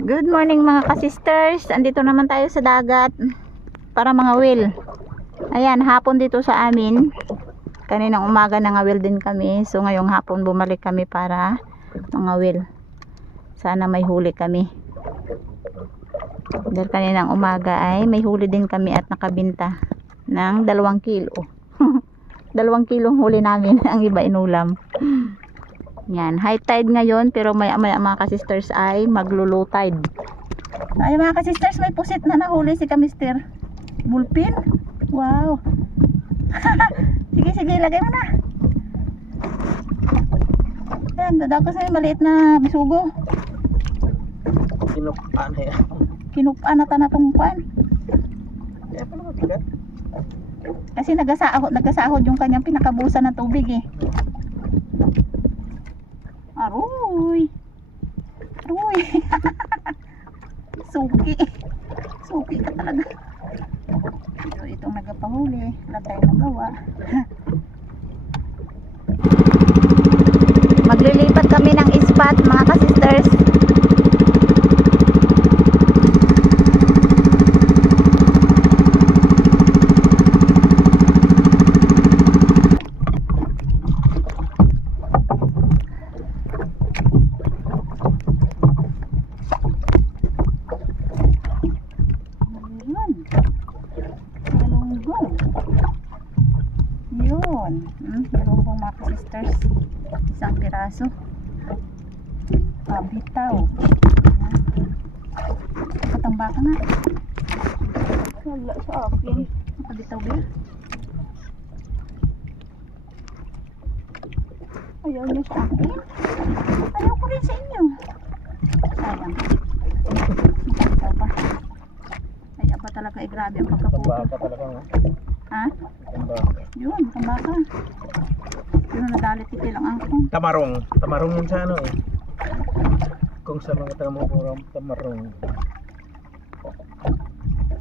Good morning mga ka-sisters. Andito naman tayo sa dagat para mga will. Ayan, hapon dito sa amin. Kaninang umaga nangawil din kami. So ngayong hapon bumalik kami para mga will. Sana may huli kami. Dahil kaninang umaga ay may huli din kami at nakabinta ng 2 kilo. 2 kilong huli namin. Ang iba inulam. Yan, high tide ngayon pero maya mga ka-sisters ay maglo-low tide. Ay mga ka-sisters, may pusit na nahuli si Kamister. Bulpin? Wow. Sige, lagay mo na. Yan, dadako sa'yo maliit na bisugo. Kinupaan na yan. Kinupaan na tanatong kuan. Kaya pala mabigat. Kasi nagasahod yung kanyang pinakabusa ng tubig eh. Aroy. Suki ka talaga. Itong nagapahuli. Wala tayong magawa. Maglilipat kami ng spot mga ka-sisters. Meron pong mga sisters, isang piraso. Bitaw. Katamba ka nga. Wala sa akin. Nakabitaw ba? Ayaw niyo sa akin? Ayaw ko rin sa inyo. Sayang. Nakabitaw pa. Ay, aba talaga grabe ang pagkaputo. Tambaka talaga nga. Ha? Tambaka. Yun, tambaka. Yun, nadalit ito lang ako. Tamarong yun sa ano eh. Kung sa mga taga-murang tamarong.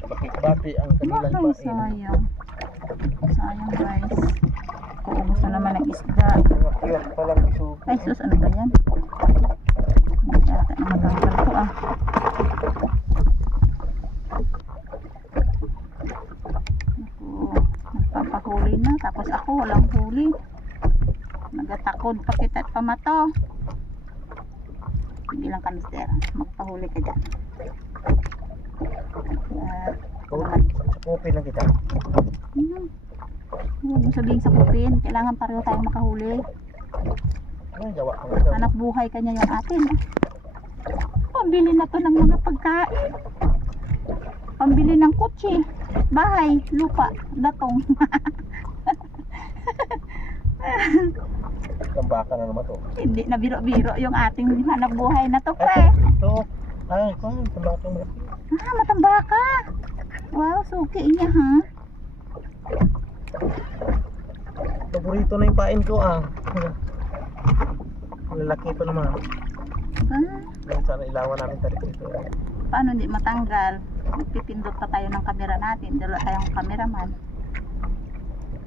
Bakit-bati ang kanilang Bakay, pain. sayang. Sayang guys. Kuubos na naman ang isda. Mga kiyat palang isugo. Ay sus, ano ba yan? Hindi yata na matanggal ko ah. Nagpapahuli na. Tapos ako walang huli. Nagatakod pa kita at pamato. Hindi lang Kamister. Magpahuli ka dyan. Kupin lang kita. Huwag mo sabihin sa kupin. Kailangan pareho tayong makahuli. Ano gawa ang ikaw? Anak buhay kanya yung atin. Pambili na to ng mga pagkain. Pambili ng kutsi, bahay, lupa, datong. Tambaka na naman to. Hindi na biro-biro yung ating hanap buhay na to, pre. Ito. Ay, kung tambaka mo. Matambaka. Wow, suki niya ha. Paborito na yung pain ko ah. Lalaki pa naman. Sana ilawan namin tayo dito. Paano hindi matanggal? Magpipindot pa tayo ng camera natin. Dala tayong cameraman.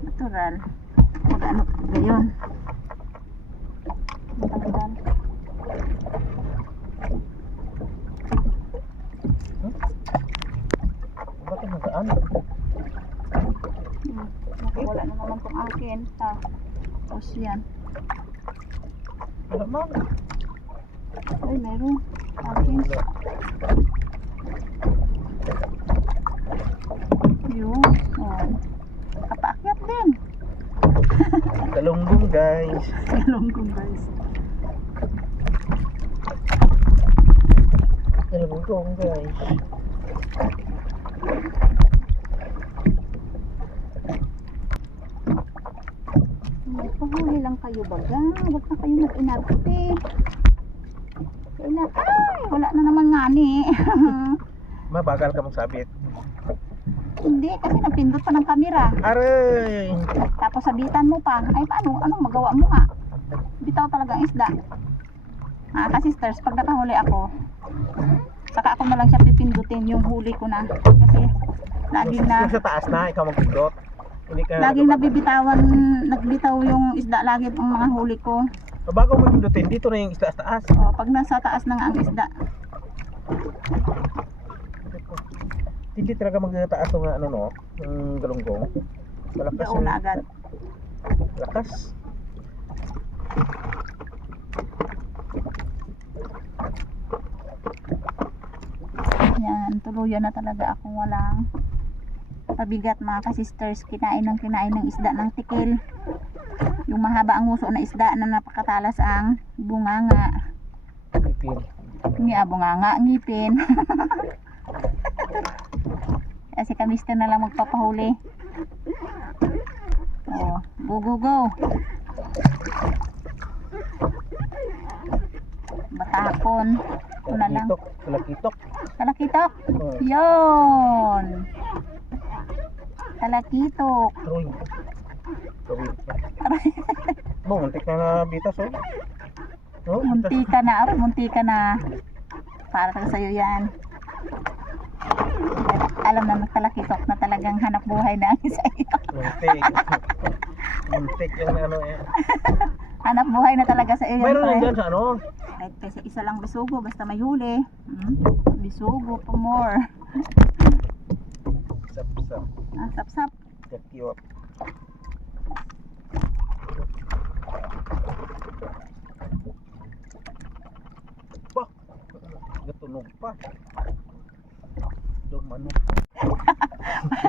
Natural. Mag-ano ba yun? Matanggal. Bakit nagaan? Wala na naman itong akin. Tapos yan. Wala man. Ay, meron. Akin. Yun. Oh. Kapaakyat din. Galunggong guys. Galunggong guys. Galunggong guys. Magpahuli lang kayo baga. Huwag na kayo mag-inarte. Kailan? Ay! Wala na naman nga ni. Mabagal ka magsabit. Hindi, kasi napindot pa ng kamera. Aray! Tapos sabitan mo pa. Ay, paano? Anong magawa mo nga? Bitaw talagang isda. Ka-sisters, pag nakahuli ako, saka ako na lang siya pipindutin yung huli ko na. Kasi laging na... Yung sa taas na, ikaw magpindot. Hindi ka Laging nagbitaw yung isda lagi ang mga huli ko. Bago mo pindutin, dito na yung isda sa taas. O, pag nasa taas na nga ang isda. Hindi talaga magtataas ng ano no, ng galunggong. Malakas Daon na agad. lakas. Yan, tuluyan na talaga akong walang pabigat mga ka-sisters. Kinain ng isda ng tikil. Yung mahaba ang nguso na isda na napakatalas ang bunganga. Ngipin. Bunganga, ngipin. Kasi kamister na lang magpapahuli. Oh, go. Batapon. Ito na lang. Talakitok. Talakitok. Oh. Yon. Talakitok. Aroy. Kawin pa. Muntik na bitas oh. Oh, Munti ka na. Para talaga sa'yo yan. Alam na nagtalakitok na talagang hanap buhay na ang isa iyo. Muntik yung ano eh. Hanap buhay na talaga sa iyo. Mayroon lang dyan sa ano. Kahit kasi isa lang bisugo, basta may huli. Bisugo pa more. Sap-sap. Sap-sap. Yakiwap. Bah! Gatunog pa. Dumanok pa.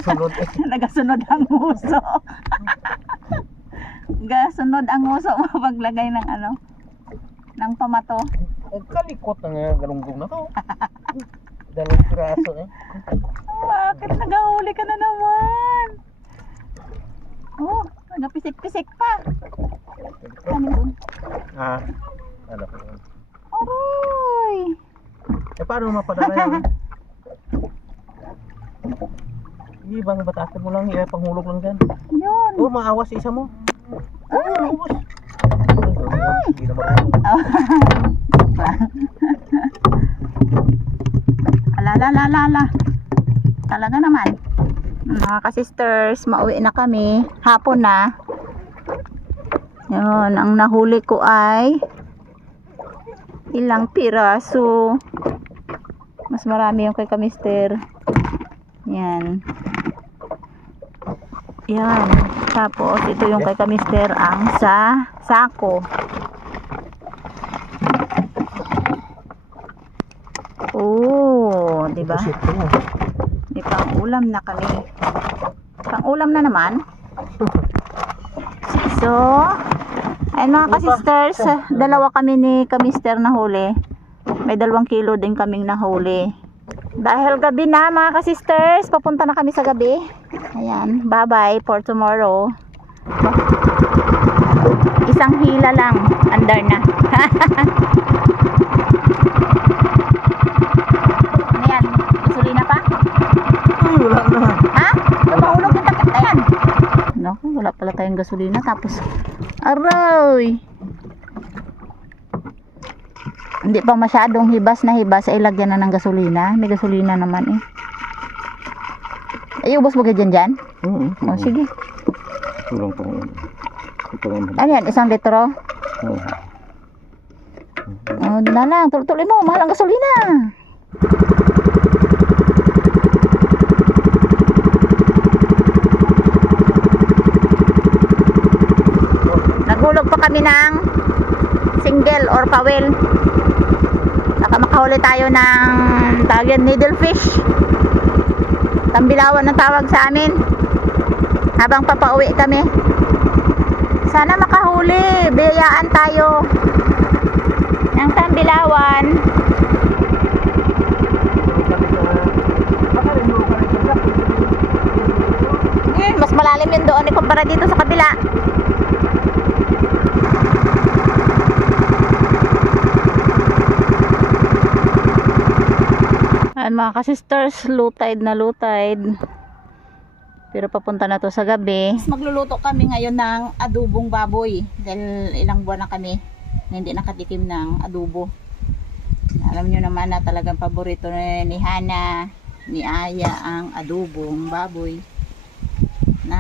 Sunod eh. Nagasunod ang uso. Gasunod ang uso mo paglagay ng ano, ng pamato. Ang kalikot na nga galunggong na to. Dalawang piraso eh. Bakit nagahuli ka na naman? Oh, nagapisik-pisik pa. Ano dun? Ano ko yun? Aroy! Eh paano mapadala yun? Hindi bang batakan mo lang, panghulog lang dyan. Yun. Oo, maawas isa mo. Oo, maawas. Hindi na marunong. Ala. Talaga naman. Mga ka-sisters, mauwi na kami. Hapon na. Yun, ang nahuli ko ay ilang piraso. Mas marami yung kay kamister. Yan. Tapos ito yung kay kamister ang sa sako. Oh, 'di ba? May pang-ulam na kami. Pang-ulam na naman. So, ayun mga ka-sisters, dalawa kami ni kamister na huli. May 2 kilo din kaming nahuli. Dahil gabi na mga ka-sisters, papunta na kami sa gabi. Ayan, bye-bye for tomorrow. Isang hila lang, andar na. Ano yan? Gasolina pa? Ay, wala na. Ha? Mahulog yung takip na yan. Naku, wala pala tayong gasolina. Tapos, aroy! Hindi pa masyadong hibas na hibas ay lagyan na ng gasolina. May gasolina naman eh. Ay, ubos mo ka dyan? Oo. O, sige. Kulang pa rin. Ano yan? 1 litro? Oo. O, doon na lang. Tuloy mo. Mahal ang gasolina. Nagulog pa kami ng single or kawil. Saka makahuli tayo ng tawag needlefish. Tambilawan ang tawag sa amin. Habang papauwi kami. Sana makahuli. Biyayaan tayo ng tambilawan. Mas malalim yun doon kumpara dito sa kabila. Ayan mga ka-sisters, low tide na low tide. Pero papunta na to sa gabi. Magluluto kami ngayon ng adubong baboy. Dahil ilang buwan na kami na hindi nakatikim ng adobo. Alam nyo naman na talagang paborito ni Hana, ni Aya ang adubong baboy. Na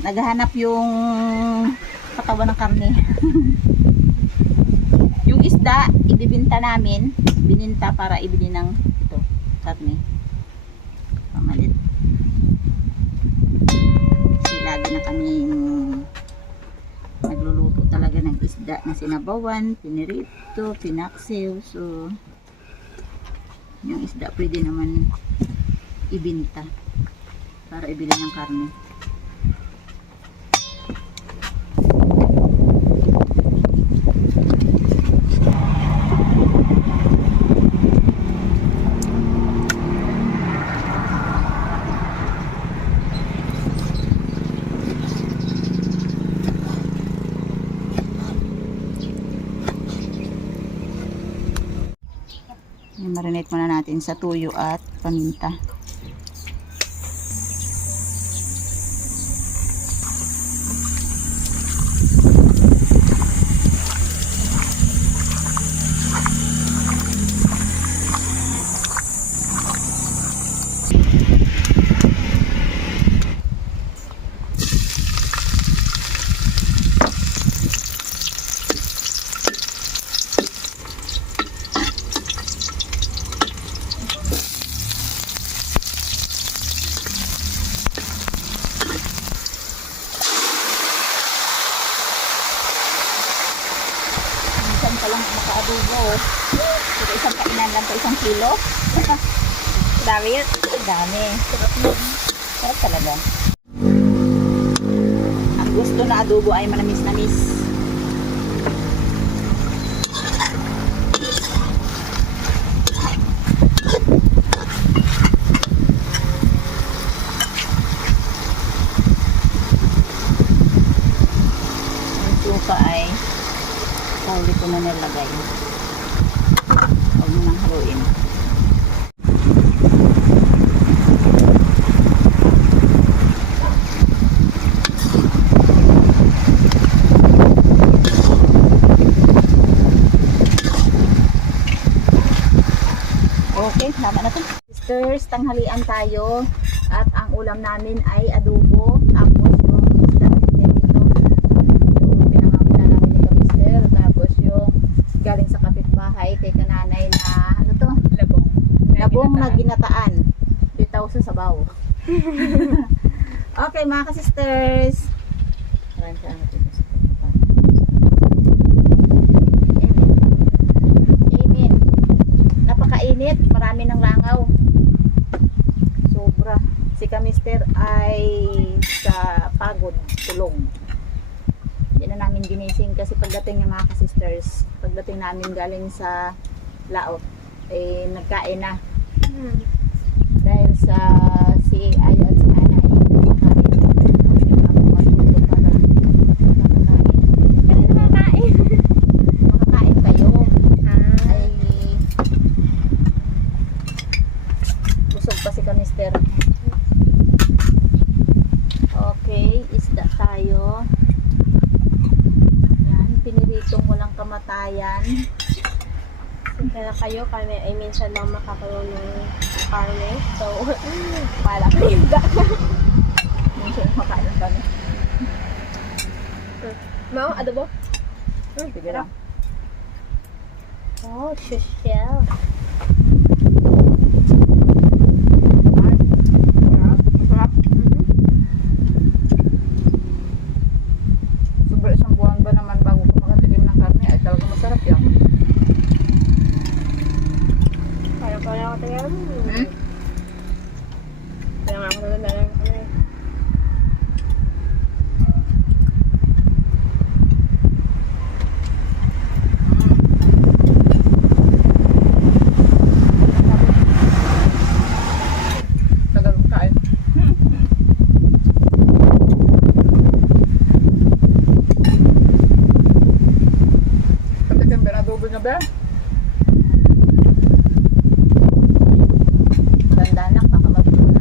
naghahanap yung katawan ng karne. Yung isda, ibibinta namin. Bininta para ibili ng ito, karne. Pamalit. Kasi lagi na kaming nagluluto talaga ng isda na sinabawan, pinirito, pinaksiw. So, yung isda pwede naman ibinta para ibili ng karne. I-marinate muna natin sa tuyo at paminta. Minsan pa lang maka-adobo. Pero isang kainan lang to, 1 kilo. Dami yun. Dami. Sarap talaga. Ang gusto na adobo ay manamis-namis. Yung suka ay huli ko na nilagay. Huwag mo nang haluin. Okay, tama na to. Sisters, tanghalian tayo. At ang ulam namin ay adobo. Tapos yung isda dito. Yung pinangawin na namin ni Kamister. Tapos yung galing sa kapitbahay kay kananay na ano to? Labong. Labong na ginataan. 3,000 sabaw. Okay mga ka-sisters. Maraming salamat dito sa Amen. Napakainit. Marami ng langaw. Sobra. Si Kamister ay sa pagod, tulong. Hindi na namin ginising kasi pagdating ng mga ka-sisters, pagdating namin galing sa laot, eh nagkain na. Dahil sa si Ay at si Anay, kumakain. Okay, ako magluto para makakain. Pero nakakain. Makakain kayo. Ay, busog pa si Kamister. Okay, isda tayo. Yan, piniritong walang kamatayan. Kaya kayo, karne, ay minsan lang makakaroon ng karne. So, pala kayo isda. Minsan makain kami. Mao, adobo? Sige lang. Oh, social. Masarap. Sobra isang buwan ba naman bago ka makatikim ng karne ay talaga masarap yan. Kaya pala ako tayo. Hmm? Kaya nga ako naganda ng ano. Tagal mo kain. Patikim ba na adobo niya ba? Ganda na, baka mabuto na.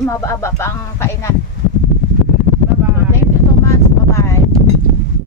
medyo mababa pa ang kainan.